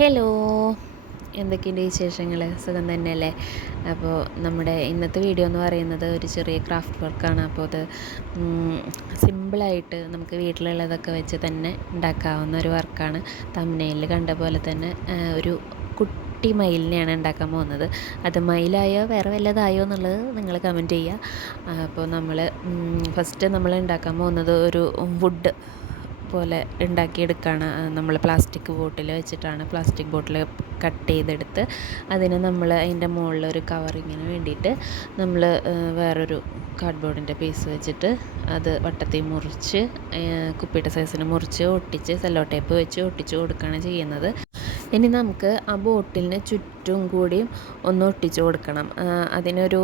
Hello, എന്തൊക്കെയുണ്ട് വിശേഷങ്ങൾ? സുഖം തന്നെയല്ലേ? അപ്പോൾ നമ്മുടെ ഇന്നത്തെ വീഡിയോ എന്ന് പറയുന്നത് ഒരു ചെറിയ ക്രാഫ്റ്റ് വർക്കാണ്. അപ്പോൾ അത് സിമ്പിളായിട്ട് നമുക്ക് വീട്ടിലുള്ളതൊക്കെ വെച്ച് തന്നെ ഉണ്ടാക്കാവുന്ന ഒരു വർക്കാണ്. തംബ്നെയിലിൽ കണ്ട പോലെ തന്നെ ഒരു കുട്ടി മയിലിനെയാണ് ഉണ്ടാക്കാൻ പോകുന്നത്. അത് മയിലായോ വേറെ വല്ലതായോ എന്നുള്ളത് നിങ്ങൾ കമൻറ്റ് ചെയ്യുക. അപ്പോൾ നമ്മൾ ഫസ്റ്റ് നമ്മൾ ഉണ്ടാക്കാൻ പോകുന്നത് ഒരു വുഡ് പോലെ ഉണ്ടാക്കിയെടുക്കുകയാണ്. നമ്മൾ പ്ലാസ്റ്റിക് ബോട്ടിൽ വെച്ചിട്ടാണ് പ്ലാസ്റ്റിക് ബോട്ടിൽ കട്ട് ചെയ്തെടുത്ത് അതിന് നമ്മൾ അതിൻ്റെ മുകളിലൊരു കവറിങ്ങിന് വേണ്ടിയിട്ട് നമ്മൾ വേറൊരു കാർഡ്ബോർഡിൻ്റെ പീസ് വെച്ചിട്ട് അത് വട്ടത്തിൽ മുറിച്ച് കുപ്പിയുടെ സൈസിന് മുറിച്ച് ഒട്ടിച്ച് സെല്ലോ ടേപ്പ് വെച്ച് ഒട്ടിച്ച് കൊടുക്കുകയാണ് ചെയ്യുന്നത്. ഇനി നമുക്ക് ആ ബോട്ടിലിന് ചുറ്റും കൂടി ഒന്ന് ഒട്ടിച്ച് കൊടുക്കണം. അതിനൊരു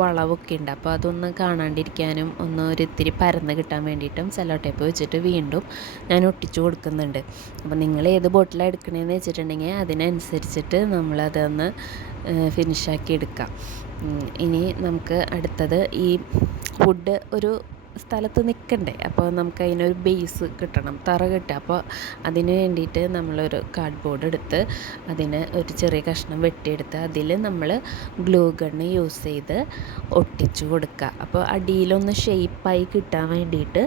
വളവൊക്കെ ഉണ്ട്, അപ്പോൾ അതൊന്ന് കാണാണ്ടിരിക്കാനും ഒന്ന് ഒരിത്തിരി പരന്ന് കിട്ടാൻ വേണ്ടിയിട്ടും സെല്ലോ ടേപ്പ് വെച്ചിട്ട് വീണ്ടും ഞാൻ ഒട്ടിച്ച് കൊടുക്കുന്നുണ്ട്. അപ്പോൾ നിങ്ങൾ ഏത് ബോട്ടിലാണ് എടുക്കണതെന്ന് വെച്ചിട്ടുണ്ടെങ്കിൽ അതിനനുസരിച്ചിട്ട് നമ്മളതൊന്ന് ഫിനിഷാക്കി എടുക്കാം. ഇനി നമുക്ക് അടുത്തത് ഈ വുഡ് ഒരു സ്ഥലത്ത് നിൽക്കണ്ടേ, അപ്പോൾ നമുക്ക് അതിനൊരു ബേസ് കിട്ടണം, തറ കിട്ടുക. അപ്പോൾ അതിന് വേണ്ടിയിട്ട് നമ്മളൊരു കാർഡ്ബോർഡ് എടുത്ത് അതിന് ഒരു ചെറിയ കഷ്ണം വെട്ടിയെടുത്ത് അതിൽ നമ്മൾ ഗ്ലൂ ഗണ്ണ് യൂസ് ചെയ്ത് ഒട്ടിച്ചു കൊടുക്കുക. അപ്പോൾ അടിയിലൊന്ന് ഷേപ്പായി കിട്ടാൻ വേണ്ടിയിട്ട്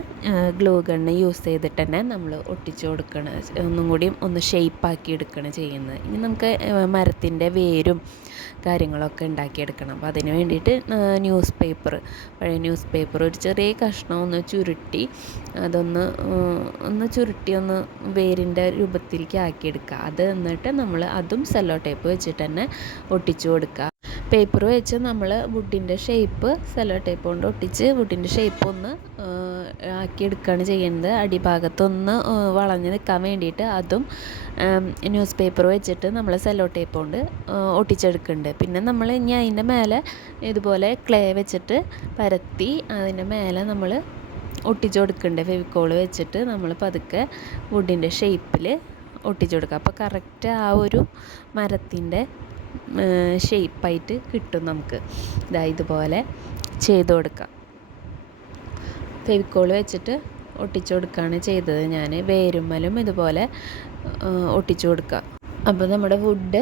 ഗ്ലൂ ഗണ്ണ് യൂസ് ചെയ്തിട്ട് തന്നെ നമ്മൾ ഒട്ടിച്ചു കൊടുക്കണം, ഒന്നും കൂടി ഒന്ന് ഷേപ്പാക്കി എടുക്കണം ചെയ്യുന്നത്. ഇനി നമുക്ക് മരത്തിൻ്റെ വേരും കാര്യങ്ങളൊക്കെ ഉണ്ടാക്കിയെടുക്കണം. അപ്പോൾ അതിന് വേണ്ടിയിട്ട് പഴയ ന്യൂസ് പേപ്പർ ഒരു ചെറിയ കഷ്ണം ഒന്ന് ചുരുട്ടി ഒന്ന് വേരിൻ്റെ രൂപത്തിലേക്ക് ആക്കിയെടുക്കുക. അത് എന്നിട്ട് നമ്മൾ അതും സെല്ലോ ടേപ്പ് വെച്ചിട്ട് തന്നെ ഒട്ടിച്ചു കൊടുക്കുക. പേപ്പർ വെച്ച് നമ്മൾ വുഡിൻ്റെ ഷേപ്പ് സെല്ലോ ടേപ്പ് കൊണ്ട് ഒട്ടിച്ച് വുഡിൻ്റെ ഷേപ്പ് ഒന്ന് ആക്കിയെടുക്കുകയാണ് ചെയ്യുന്നത്. അടിഭാഗത്തൊന്ന് വളഞ്ഞ് നിൽക്കാൻ വേണ്ടിയിട്ട് അതും ന്യൂസ് പേപ്പർ വെച്ചിട്ട് നമ്മൾ സെല്ലോ ടേപ്പ് കൊണ്ട് ഒട്ടിച്ചെടുക്കുന്നുണ്ട്. പിന്നെ നമ്മൾ ഇനി അതിൻ്റെ മേലെ ഇതുപോലെ ക്ലേ വെച്ചിട്ട് പരത്തി അതിൻ്റെ മേലെ നമ്മൾ ഒട്ടിച്ചു കൊടുക്കുന്നുണ്ട്. ഫെവിക്കോൾ വെച്ചിട്ട് നമ്മൾ പതുക്കെ വുഡിൻ്റെ ഷേപ്പിൽ ഒട്ടിച്ചു കൊടുക്കുക. അപ്പോൾ കറക്റ്റ് ആ ഒരു മരത്തിൻ്റെ ഷേപ്പായിട്ട് കിട്ടും നമുക്ക്. ഇതുപോലെ ചെയ്ത് കൊടുക്കാം. ഫെവിക്കോൾ വെച്ചിട്ട് ഒട്ടിച്ചു കൊടുക്കുകയാണ് ചെയ്തത് ഞാൻ. വേരുമ്മലും ഇതുപോലെ ഒട്ടിച്ചു കൊടുക്കുക. അപ്പോൾ നമ്മുടെ വുഡ്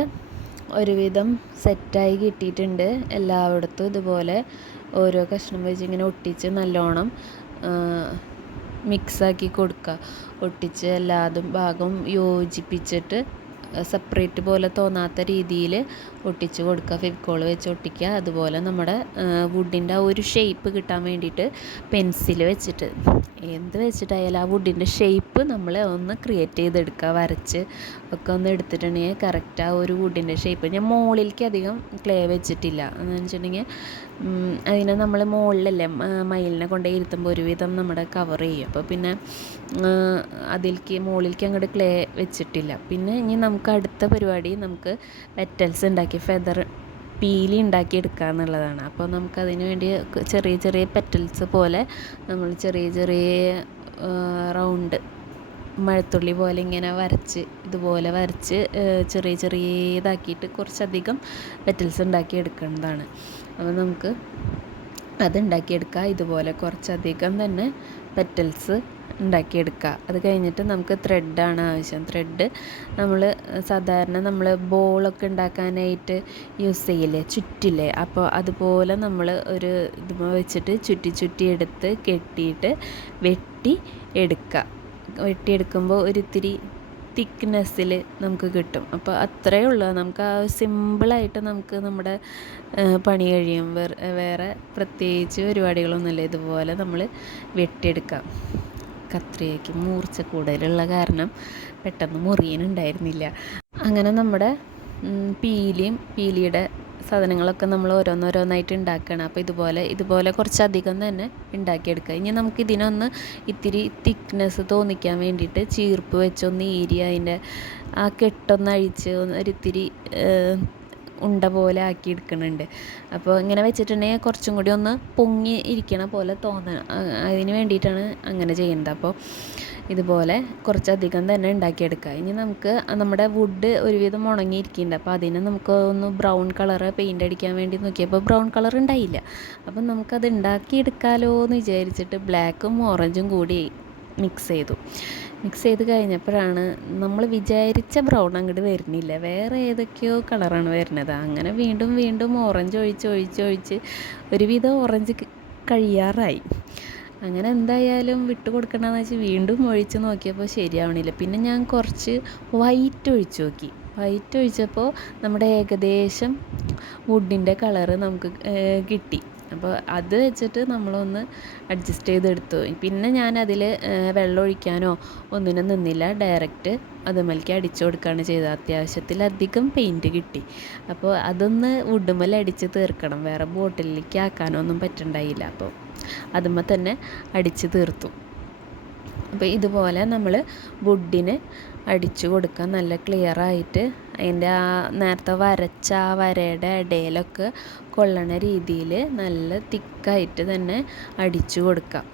ഒരുവിധം സെറ്റായി കിട്ടിയിട്ടുണ്ട്. എല്ലായിടത്തും ഇതുപോലെ ഓരോ കഷ്ണം വെച്ച് ഇങ്ങനെ ഒട്ടിച്ച് നല്ലോണം മിക്സാക്കി കൊടുക്കുക. ഒട്ടിച്ച് എല്ലാതും ഭാഗം യോജിപ്പിച്ചിട്ട് സെപ്പറേറ്റ് പോലെ തോന്നാത്ത രീതിയിൽ ഒട്ടിച്ച് കൊടുക്കുക. ഫെവിക്കോൾ വെച്ച് ഒട്ടിക്കുക. അതുപോലെ നമ്മുടെ വുഡിൻ്റെ ആ ഒരു ഷേപ്പ് കിട്ടാൻ വേണ്ടിയിട്ട് പെൻസിൽ വെച്ചിട്ട് എന്ത് വെച്ചിട്ടായാലും ആ വുഡിൻ്റെ ഷേപ്പ് നമ്മൾ ഒന്ന് ക്രിയേറ്റ് ചെയ്തെടുക്കുക. വരച്ച് ഒക്കെ ഒന്ന് എടുത്തിട്ടുണ്ടെങ്കിൽ കറക്റ്റ് ആ ഒരു വുഡിൻ്റെ ഷേപ്പ്. ഞാൻ മുകളിലേക്ക് അധികം ക്ലേ വെച്ചിട്ടില്ല എന്ന് വെച്ചിട്ടുണ്ടെങ്കിൽ അതിനെ നമ്മൾ മുകളിലല്ലേ മയിലിനെ കൊണ്ടുപോയി ഇരുത്തുമ്പോൾ ഒരുവിധം നമ്മുടെ കവർ ചെയ്യും. അപ്പോൾ പിന്നെ അതിലേക്ക് മുകളിലേക്ക് അങ്ങോട്ട് ക്ലേ വെച്ചിട്ടില്ല. പിന്നെ ഇനി നമുക്ക് അടുത്ത പരിപാടി നമുക്ക് പെറ്റൽസ് ഉണ്ടാക്കി ഫെദർ പീലി ഉണ്ടാക്കിയെടുക്കുക എന്നുള്ളതാണ്. അപ്പോൾ നമുക്കതിന് വേണ്ടി ചെറിയ ചെറിയ പെറ്റൽസ് പോലെ നമ്മൾ ചെറിയ ചെറിയ റൗണ്ട് മഴത്തുള്ളി പോലെ ഇങ്ങനെ ഇതുപോലെ വരച്ച് ചെറിയ ചെറിയതാക്കിയിട്ട് കുറച്ചധികം പെറ്റൽസ് ഉണ്ടാക്കിയെടുക്കേണ്ടതാണ്. അപ്പോൾ നമുക്ക് അതുണ്ടാക്കിയെടുക്കുക. ഇതുപോലെ കുറച്ചധികം തന്നെ പെറ്റൽസ് ഉണ്ടാക്കിയെടുക്കുക. അത് കഴിഞ്ഞിട്ട് നമുക്ക് ത്രെഡാണ് ആവശ്യം. ത്രെഡ് നമ്മൾ സാധാരണ നമ്മൾ ബോളൊക്കെ ഉണ്ടാക്കാനായിട്ട് യൂസ് ചെയ്യില്ലേ, ചുറ്റില്ലേ, അപ്പോൾ അതുപോലെ നമ്മൾ ഒരു ഇത് വെച്ചിട്ട് ചുറ്റി എടുത്ത് കെട്ടിയിട്ട് വെട്ടിയെടുക്കുമ്പോൾ ഒരിത്തിരി തിക്നെസ്സിൽ നമുക്ക് കിട്ടും. അപ്പോൾ അത്രയേ ഉള്ളൂ. നമുക്ക് ആ സിമ്പിളായിട്ട് നമുക്ക് നമ്മുടെ പണി കഴിയും. വേറെ പ്രത്യേകിച്ച് പരിപാടികളൊന്നുമില്ല. ഇതുപോലെ നമ്മൾ വെട്ടിയെടുക്കാം. കത്രികയ്ക്ക് മൂർച്ച കൂടുതലുള്ള കാരണം പെട്ടെന്ന് മുറിയാനുണ്ടായിരുന്നില്ല. അങ്ങനെ നമ്മുടെ പീലിയുടെ സാധനങ്ങളൊക്കെ നമ്മൾ ഓരോന്നോരോന്നായിട്ട് ഉണ്ടാക്കണം. അപ്പോൾ ഇതുപോലെ കുറച്ചധികം തന്നെ ഉണ്ടാക്കിയെടുക്കുക. ഇനി നമുക്ക് ഇതിനൊന്ന് ഇത്തിരി തിക്നെസ് തോന്നിക്കാൻ വേണ്ടിയിട്ട് ചീർപ്പ് വെച്ചൊന്ന് ഈരി അതിൻ്റെ ആ കെട്ടൊന്ന് അഴിച്ച് ഒരിത്തിരി ഉണ്ട പോലെ ആക്കി എടുക്കുന്നുണ്ട്. അപ്പോൾ ഇങ്ങനെ വെച്ചിട്ടുണ്ടെങ്കിൽ കുറച്ചും കൂടി ഒന്ന് പൊങ്ങി ഇരിക്കണ പോലെ തോന്നണം. അതിന് വേണ്ടിയിട്ടാണ് അങ്ങനെ ചെയ്യുന്നത്. അപ്പോൾ ഇതുപോലെ കുറച്ചധികം തന്നെ ഉണ്ടാക്കിയെടുക്കുക. ഇനി നമുക്ക് നമ്മുടെ വുഡ് ഒരുവിധം ഉണങ്ങിയിരിക്കുന്നുണ്ട്. അപ്പോൾ അതിന് നമുക്ക് ഒന്ന് ബ്രൗൺ കളറ് പെയിൻ്റ് അടിക്കാൻ വേണ്ടി നോക്കിയപ്പോൾ ബ്രൗൺ കളർ ഉണ്ടായില്ല. അപ്പം നമുക്കത് ഉണ്ടാക്കിയെടുക്കാമല്ലോ എന്ന് വിചാരിച്ചിട്ട് ബ്ലാക്കും ഓറഞ്ചും കൂടി മിക്സ് ചെയ്തു. മിക്സ് ചെയ്ത് കഴിഞ്ഞപ്പോഴാണ് നമ്മൾ വിചാരിച്ച ബ്രൗൺ അങ്ങോട്ട് വരുന്നില്ല, വേറെ ഏതൊക്കെയോ കളറാണ് വരുന്നത്. അങ്ങനെ വീണ്ടും വീണ്ടും ഓറഞ്ച് ഒഴിച്ച് ഒരുവിധം ഓറഞ്ച് കഴിയാറായി. അങ്ങനെ എന്തായാലും വിട്ട് കൊടുക്കണമെന്ന് വെച്ച് വീണ്ടും ഒഴിച്ച് നോക്കിയപ്പോൾ ശരിയാവണില്ല. പിന്നെ ഞാൻ കുറച്ച് വൈറ്റ് ഒഴിച്ച് നോക്കി. വൈറ്റ് ഒഴിച്ചപ്പോൾ നമ്മുടെ ഏകദേശം വുഡിൻ്റെ കളറ് നമുക്ക് കിട്ടി. അപ്പോൾ അത് വെച്ചിട്ട് നമ്മളൊന്ന് അഡ്ജസ്റ്റ് ചെയ്തെടുത്തു. പിന്നെ ഞാനതിൽ വെള്ളം ഒഴിക്കാനോ ഒന്നിനും നിന്നില്ല, ഡയറക്റ്റ് അതുമേലേക്ക് അടിച്ചു കൊടുക്കുകയാണ് ചെയ്തത്. അത്യാവശ്യത്തിലധികം പെയിൻറ്റ് കിട്ടി. അപ്പോൾ അതൊന്ന് വുഡുമേൽ അടിച്ച് തീർക്കണം, വേറെ ബോട്ടിലേക്ക് ആക്കാനോ ഒന്നും പറ്റുണ്ടായില്ല. അപ്പോൾ അതുമ്മേ തന്നെ അടിച്ച് തീർത്തു. അപ്പോൾ ഇതുപോലെ നമ്മൾ വുഡിന് അടിച്ചു കൊടുക്കാൻ നല്ല ക്ലിയറായിട്ട് അതിൻ്റെ ആ നേരത്തെ വരച്ച ആ വരയുടെ ഇടയിലൊക്കെ കൊള്ളണ രീതിയിൽ നല്ല തിക്കായിട്ട് തന്നെ അടിച്ചു കൊടുക്കാം.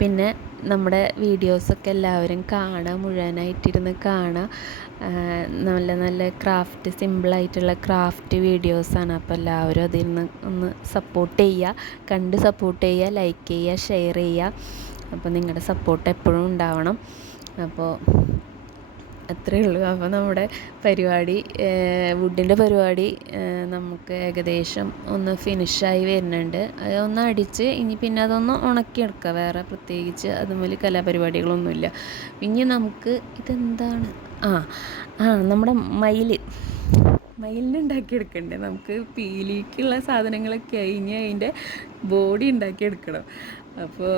പിന്നെ നമ്മുടെ വീഡിയോസൊക്കെ എല്ലാവരും കാണുക, മുഴുവനായിട്ടിരുന്ന് കാണുക. നല്ല നല്ല ക്രാഫ്റ്റ്, സിമ്പിളായിട്ടുള്ള ക്രാഫ്റ്റ് വീഡിയോസാണ്. അപ്പോൾ എല്ലാവരും അതിൽ നിന്ന് ഒന്ന് സപ്പോർട്ട് ചെയ്യുക, കണ്ട് സപ്പോർട്ട് ചെയ്യുക, ലൈക്ക് ചെയ്യുക, ഷെയർ ചെയ്യുക. അപ്പോൾ നിങ്ങളുടെ സപ്പോർട്ട് എപ്പോഴും ഉണ്ടാവണം. അപ്പോൾ അത്രയേ ഉള്ളൂ. അപ്പോൾ നമ്മുടെ പരിപാടി, വുഡിൻ്റെ പരിപാടി നമുക്ക് ഏകദേശം ഒന്ന് ഫിനിഷായി വരുന്നുണ്ട്. അത് ഒന്ന് അടിച്ച് ഇനി പിന്നെ അതൊന്ന് ഉണക്കിയെടുക്കുക. വേറെ പ്രത്യേകിച്ച് അതുപോലെ കലാപരിപാടികളൊന്നുമില്ല. ഇനി നമുക്ക് ഇതെന്താണ്, നമ്മുടെ മയിലിന് ഉണ്ടാക്കിയെടുക്കണ്ടേ. നമുക്ക് പീലിക്കുള്ള സാധനങ്ങളൊക്കെ ഇനി അതിൻ്റെ ബോഡി ഉണ്ടാക്കിയെടുക്കണം. അപ്പോൾ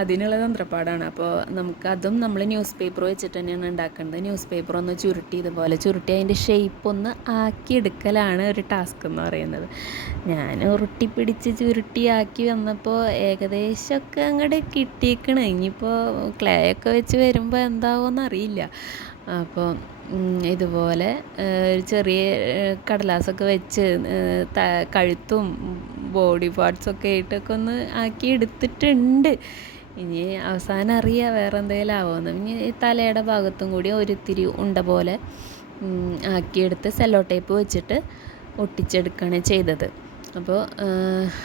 അതിനുള്ള തന്ത്രപ്പാടാണ്. അപ്പോൾ നമുക്കതും നമ്മൾ ന്യൂസ് പേപ്പർ വെച്ചിട്ട് തന്നെയാണ് ഉണ്ടാക്കേണ്ടത്. ന്യൂസ് പേപ്പർ ഒന്ന് ചുരുട്ടി ഇതുപോലെ ചുരുട്ടി അതിൻ്റെ ഷേപ്പ് ഒന്ന് ആക്കിയെടുക്കലാണ് ഒരു ടാസ്ക് എന്ന് പറയുന്നത്. ഞാൻ ഉരുട്ടിപ്പിടിച്ച് ചുരുട്ടി ആക്കി വന്നപ്പോൾ ഏകദേശമൊക്കെ അങ്ങോട്ട് കിട്ടിയേക്കണ്. ഇനിയിപ്പോൾ ക്ലേ ഒക്കെ വെച്ച് വരുമ്പോൾ എന്താവുമെന്ന് അറിയില്ല. അപ്പോൾ ഇതുപോലെ ചെറിയ കടലാസൊക്കെ വെച്ച് കഴുത്തും ബോഡി പാർട്സൊക്കെ ആയിട്ടൊക്കെ ഒന്ന് ആക്കി എടുത്തിട്ടുണ്ട്. ഇനി അവസാനം അറിയാം വേറെ എന്തെങ്കിലും ആവുമെന്ന്. ഇനി തലയുടെ ഭാഗത്തും കൂടി ഒരിത്തിരി ഉണ്ട പോലെ ആക്കിയെടുത്ത് സെല്ലോ ടേപ്പ് വെച്ചിട്ട് ഒട്ടിച്ചെടുക്കുകയാണ് ചെയ്തത്. അപ്പോൾ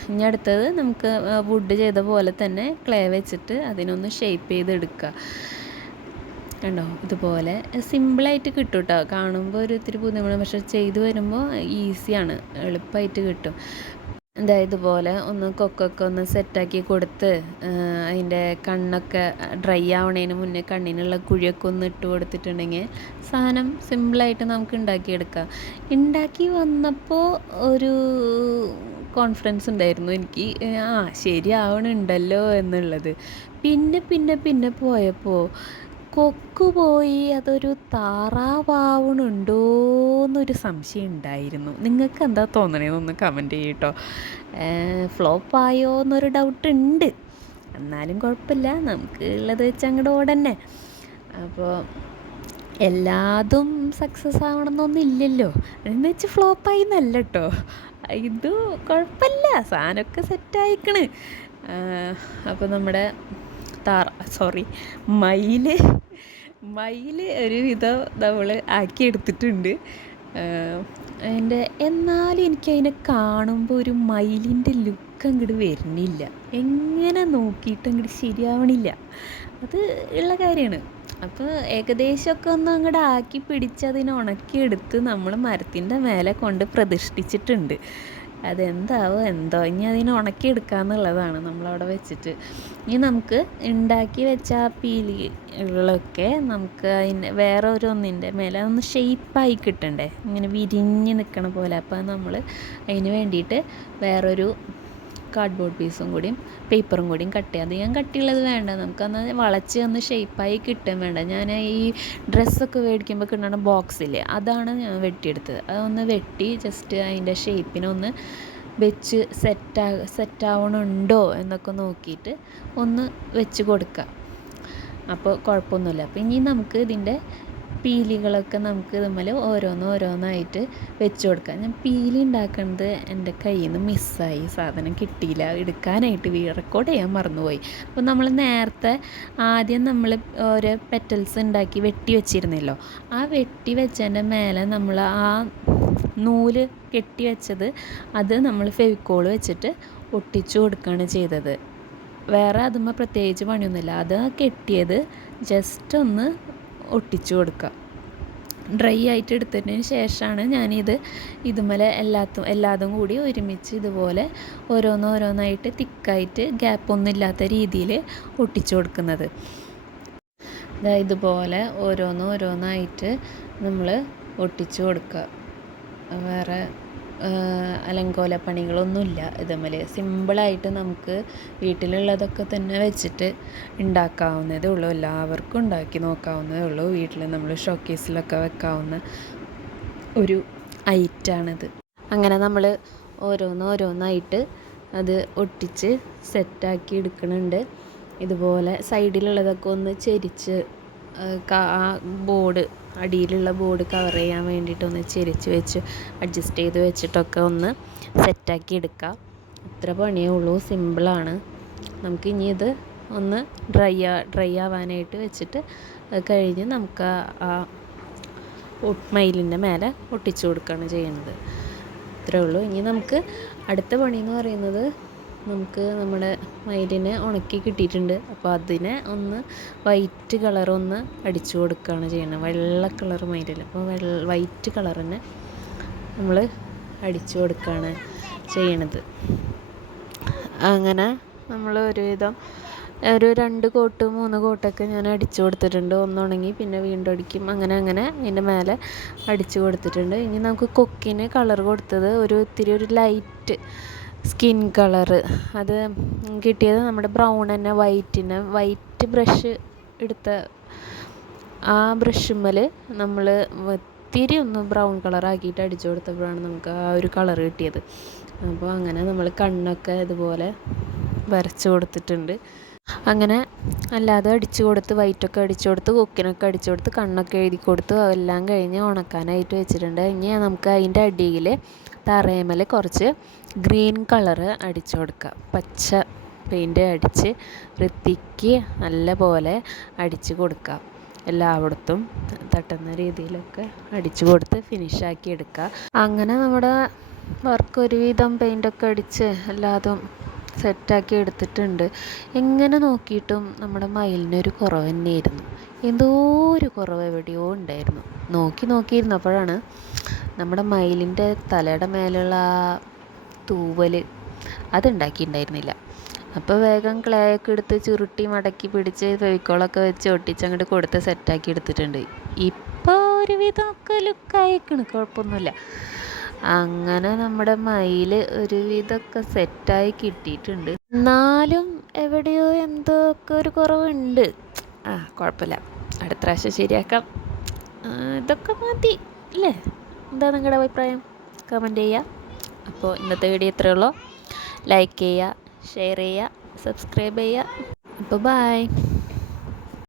ഇനി അടുത്തത് നമുക്ക് വുഡ് ചെയ്ത പോലെ തന്നെ ക്ലേ വെച്ചിട്ട് അതിനൊന്ന് ഷേപ്പ് ചെയ്തെടുക്കുക. കണ്ടോ, ഇതുപോലെ സിമ്പിളായിട്ട് കിട്ടും കേട്ടോ. കാണുമ്പോൾ ഒരു ഇത്തിരി ബുദ്ധിമുട്ട്, പക്ഷെ ചെയ്ത് വരുമ്പോൾ ഈസിയാണ്, എളുപ്പമായിട്ട് കിട്ടും. എന്താ ഇതുപോലെ ഒന്ന് കൊക്കൊക്കെ ഒന്ന് സെറ്റാക്കി കൊടുത്ത് അതിൻ്റെ കണ്ണൊക്കെ ഡ്രൈ ആവണതിന് മുന്നേ കണ്ണിനുള്ള കുഴിയൊക്കെ ഒന്ന് ഇട്ട് കൊടുത്തിട്ടുണ്ടെങ്കിൽ സാധനം സിമ്പിളായിട്ട് നമുക്ക് ഉണ്ടാക്കിയെടുക്കാം. ഉണ്ടാക്കി വന്നപ്പോൾ ഒരു കോൺഫിഡൻസ് ഉണ്ടായിരുന്നു എനിക്ക്, ശരിയാവണുണ്ടല്ലോ എന്നുള്ളത്. പിന്നെ പിന്നെ പിന്നെ പോയപ്പോൾ കൊക്ക് പോയി അതൊരു താറാവാവണുണ്ടോയെന്നൊരു സംശയം ഉണ്ടായിരുന്നു. നിങ്ങൾക്ക് എന്താ തോന്നണേന്നൊന്ന് കമൻറ്റ് ചെയ്യട്ടോ. ഫ്ലോപ്പായോ എന്നൊരു ഡൗട്ട് ഉണ്ട്, എന്നാലും കുഴപ്പമില്ല, നമുക്ക് ഉള്ളത് വെച്ച് അങ്ങോട്ട് ഓടന്നെ. അപ്പോൾ എല്ലാതും സക്സസ് ആവണമെന്നൊന്നും ഇല്ലല്ലോ, എന്ന് വെച്ച് ഫ്ലോപ്പായി എന്നല്ല കേട്ടോ. ഇത് കുഴപ്പമില്ല, സാധനമൊക്കെ സെറ്റായിക്കണ്. അപ്പോൾ നമ്മുടെ മയിൽ ഒരുവിധം നമ്മൾ ആക്കിയെടുത്തിട്ടുണ്ട്. എന്നാലും എനിക്കതിനെ കാണുമ്പോൾ ഒരു മയിലിൻ്റെ ലുക്ക് അങ്ങോട്ട് വരുന്നില്ല, എങ്ങനെ നോക്കിയിട്ട് അങ്ങോട്ട് ശരിയാവണില്ല. അത് ഉള്ള കാര്യമാണ്. അപ്പോൾ ഏകദേശമൊക്കെ ഒന്ന് അങ്ങോട്ട് ആക്കി പിടിച്ച് അതിനെ ഉണക്കിയെടുത്ത് നമ്മൾ മരത്തിൻ്റെ മേലെ കൊണ്ട് പ്രതിഷ്ഠിച്ചിട്ടുണ്ട്. അതെന്താവോ എന്തോ, ഇനി അതിനെ ഉണക്കിയെടുക്കാന്നുള്ളതാണ് നമ്മളവിടെ വെച്ചിട്ട്. ഇനി നമുക്ക് ഉണ്ടാക്കി വെച്ച ആ പീലികളൊക്കെ നമുക്ക് അതിൻ്റെ വേറെ ഒന്നിൻ്റെ മേലെ ഒന്ന് ഷേപ്പായി കിട്ടണ്ടേ, ഇങ്ങനെ വിരിഞ്ഞ് നിൽക്കണ പോലെ. അപ്പോൾ നമ്മൾ അതിന് വേണ്ടിയിട്ട് വേറൊരു കാർഡ്ബോർഡ് പീസും കൂടിയും പേപ്പറും കൂടിയും കട്ട് ചെയ്യാം. അധികം കട്ടിയുള്ളത് വേണ്ട, നമുക്കന്ന് വളച്ച് ഒന്ന് ഷേപ്പായി കിട്ടാൻ വേണ്ട. ഞാൻ ഈ ഡ്രസ്സൊക്കെ മേടിക്കുമ്പോൾ കിട്ടുന്ന ബോക്സില്ലേ, അതാണ് ഞാൻ വെട്ടിയെടുത്തത്. അതൊന്ന് വെട്ടി ജസ്റ്റ് അതിൻ്റെ ഷേപ്പിനൊന്ന് വെച്ച് സെറ്റാവണുണ്ടോ എന്നൊക്കെ നോക്കിയിട്ട് ഒന്ന് വെച്ച് കൊടുക്കുക. അപ്പോൾ കുഴപ്പമൊന്നുമില്ല. അപ്പോൾ ഇനി നമുക്ക് ഇതിൻ്റെ പീലികളൊക്കെ നമുക്ക് ഇതുമ്മൽ ഓരോന്നായിട്ട് വെച്ച് കൊടുക്കാം. ഞാൻ പീലി ഉണ്ടാക്കുന്നത് എൻ്റെ കയ്യിൽ നിന്ന് മിസ്സായി, സാധനം കിട്ടിയില്ല എടുക്കാനായിട്ട്, റെക്കോർഡ് ചെയ്യാൻ മറന്നുപോയി. അപ്പോൾ നമ്മൾ നേരത്തെ ആദ്യം നമ്മൾ ഓരോ പെറ്റൽസ് ഉണ്ടാക്കി വെട്ടി വെച്ചിരുന്നല്ലോ, ആ വെട്ടി വെച്ചതിൻ്റെ മേലെ നമ്മൾ ആ നൂല് കെട്ടി വെച്ചത് അത് നമ്മൾ ഫെവിക്കോൾ വെച്ചിട്ട് ഒട്ടിച്ചു കൊടുക്കുകയാണ് ചെയ്തത്. വേറെ അതുമ്മ പ്രത്യേകിച്ച് പണിയൊന്നുമില്ല. അത് കെട്ടിയത് ജസ്റ്റ് ഒന്ന് ഒട്ടിച്ചു കൊടുക്കുക. ഡ്രൈ ആയിട്ട് എടുത്തതിന് ശേഷമാണ് ഞാനിത് ഇതുമേലെ എല്ലാതും കൂടി ഒരുമിച്ച് ഇതുപോലെ ഓരോന്നായിട്ട് തിക്കായിട്ട് ഗ്യാപ്പൊന്നും ഇല്ലാത്ത രീതിയിൽ ഒട്ടിച്ചു കൊടുക്കുന്നത്. ഇതുപോലെ ഓരോന്നായിട്ട് നമ്മൾ ഒട്ടിച്ചു കൊടുക്കുക. വേറെ അലങ്കോല പണികളൊന്നുമില്ല ഇതുമേൽ. സിമ്പിളായിട്ട് നമുക്ക് വീട്ടിലുള്ളതൊക്കെ തന്നെ വെച്ചിട്ട് ഉണ്ടാക്കാവുന്നതേ ഉള്ളൂ. എല്ലാവർക്കും ഉണ്ടാക്കി നോക്കാവുന്നതേ ഉള്ളൂ. വീട്ടിൽ നമ്മൾ ഷോക്കേസിലൊക്കെ വെക്കാവുന്ന ഒരു ഐറ്റാണിത്. അങ്ങനെ നമ്മൾ ഓരോന്നായിട്ട് അത് ഒട്ടിച്ച് സെറ്റാക്കി എടുക്കുന്നുണ്ട്. ഇതുപോലെ സൈഡിലുള്ളതൊക്കെ ഒന്ന് ചെരിച്ച് ആ ബോർഡ്, അടിയിലുള്ള ബോർഡ് കവർ ചെയ്യാൻ വേണ്ടിയിട്ടൊന്ന് ചെരിച്ച് വെച്ച് അഡ്ജസ്റ്റ് ചെയ്ത് വെച്ചിട്ടൊക്കെ ഒന്ന് സെറ്റാക്കി എടുക്കുക. ഇത്ര പണിയേ ഉള്ളൂ, സിമ്പിളാണ്. നമുക്ക് ഇനി ഇത് ഒന്ന് ഡ്രൈ ആവാനായിട്ട് വെച്ചിട്ട് കഴിഞ്ഞ് നമുക്ക് ആ മയിലിൻ്റെ മേലെ ഒട്ടിച്ചു കൊടുക്കുകയാണ് ചെയ്യുന്നത്. ഇത്രയേ ഉള്ളൂ. ഇനി നമുക്ക് അടുത്ത പണി എന്ന് പറയുന്നത്, നമുക്ക് നമ്മുടെ മയിലിനെ ഉണക്കി കിട്ടിയിട്ടുണ്ട്. അപ്പോൾ അതിനെ ഒന്ന് വൈറ്റ് കളറൊന്ന് അടിച്ചു കൊടുക്കുകയാണ് ചെയ്യുന്നത്. വെള്ള കളർ മയിലില്ല, അപ്പോൾ വൈറ്റ് കളർ തന്നെ നമ്മൾ അടിച്ചു കൊടുക്കുകയാണ് ചെയ്യണത്. അങ്ങനെ നമ്മൾ ഒരുവിധം ഒരു 2 കോട്ട് 3 കോട്ടൊക്കെ ഞാൻ അടിച്ചു കൊടുത്തിട്ടുണ്ട്. ഒന്നുണങ്ങി പിന്നെ വീണ്ടും അടിക്കും. അങ്ങനെ അതിൻ്റെ മേലെ അടിച്ചു കൊടുത്തിട്ടുണ്ട്. ഇനി നമുക്ക് കൊക്കിന് കളർ കൊടുത്തത് ഒരു ലൈറ്റ് സ്കിൻ കളറ്, അത് കിട്ടിയത് നമ്മുടെ ബ്രൗൺ തന്നെ, വൈറ്റ് ബ്രഷ് എടുത്ത ആ ബ്രഷുമ്മൽ നമ്മൾ ഇത്തിരി ഒന്ന് ബ്രൗൺ കളറാക്കിയിട്ട് അടിച്ചു കൊടുത്തപ്പോഴാണ് നമുക്ക് ആ ഒരു കളർ കിട്ടിയത്. അപ്പോൾ അങ്ങനെ നമ്മൾ കണ്ണൊക്കെ ഇതുപോലെ വരച്ച് കൊടുത്തിട്ടുണ്ട്. അങ്ങനെ അല്ലാതെ അടിച്ചു കൊടുത്ത്, വൈറ്റൊക്കെ അടിച്ചു കൊടുത്ത്, കൊക്കിനൊക്കെ അടിച്ചു കൊടുത്ത്, കണ്ണൊക്കെ എഴുതി കൊടുത്ത് എല്ലാം കഴിഞ്ഞ് ഉണക്കാനായിട്ട് വെച്ചിട്ടുണ്ട്. ഇനി നമുക്ക് അതിൻ്റെ അടിയിൽ തറയമേൽ കുറച്ച് ഗ്രീൻ കളറ് അടിച്ചു കൊടുക്കുക. പച്ച പെയിൻറ്റ് അടിച്ച് വൃത്തിക്ക് നല്ല പോലെ അടിച്ച് കൊടുക്കുക. എല്ലായിടത്തും തട്ടുന്ന രീതിയിലൊക്കെ അടിച്ചു കൊടുത്ത് ഫിനിഷാക്കി എടുക്കുക. അങ്ങനെ നമ്മുടെ വർക്ക് ഒരുവിധം പെയിൻറ്റൊക്കെ അടിച്ച് എല്ലാതും സെറ്റാക്കി എടുത്തിട്ടുണ്ട്. എങ്ങനെ നോക്കിയിട്ടും നമ്മുടെ മയിലിനൊരു കുറവ് തന്നെയായിരുന്നു. എന്തോ ഒരു കുറവ് എവിടെയോ ഉണ്ടായിരുന്നു. നോക്കിയിരുന്നപ്പോഴാണ് നമ്മുടെ മയിലിൻ്റെ തലയുടെ മേലുള്ള ആ തൂവൽ അതുണ്ടാക്കിയിട്ടുണ്ടായിരുന്നില്ല. അപ്പോൾ വേഗം ക്ലേ ഒക്കെ എടുത്ത് ചുരുട്ടി മടക്കി പിടിച്ച് ഫെവിക്കോളൊക്കെ വെച്ച് ഒട്ടിച്ച് അങ്ങോട്ട് കൊടുത്ത് സെറ്റാക്കി എടുത്തിട്ടുണ്ട്. ഇപ്പോൾ ഒരുവിധമൊക്കെ ലുക്കായിക്കണ്, കുഴപ്പമൊന്നുമില്ല. അങ്ങനെ നമ്മുടെ മയിൽ ഒരുവിധമൊക്കെ സെറ്റായി കിട്ടിയിട്ടുണ്ട്. എന്നാലും എവിടെയോ എന്തോ ഒക്കെ ഒരു കുറവുണ്ട്. കുഴപ്പമില്ല, അടുത്ത പ്രാവശ്യം ശരിയാക്കാം. ഇതൊക്കെ മതി അല്ലേ? എന്താ നിങ്ങളുടെ അഭിപ്രായം? കമൻറ്റ് ചെയ്യുക. അപ്പോൾ ഇന്നത്തെ വീഡിയോ ഇത്രയേ ഉള്ളൂ. ലൈക്ക് ചെയ്യുക, ഷെയർ ചെയ്യുക, സബ്സ്ക്രൈബ് ചെയ്യുക. അപ്പോൾ ബൈ.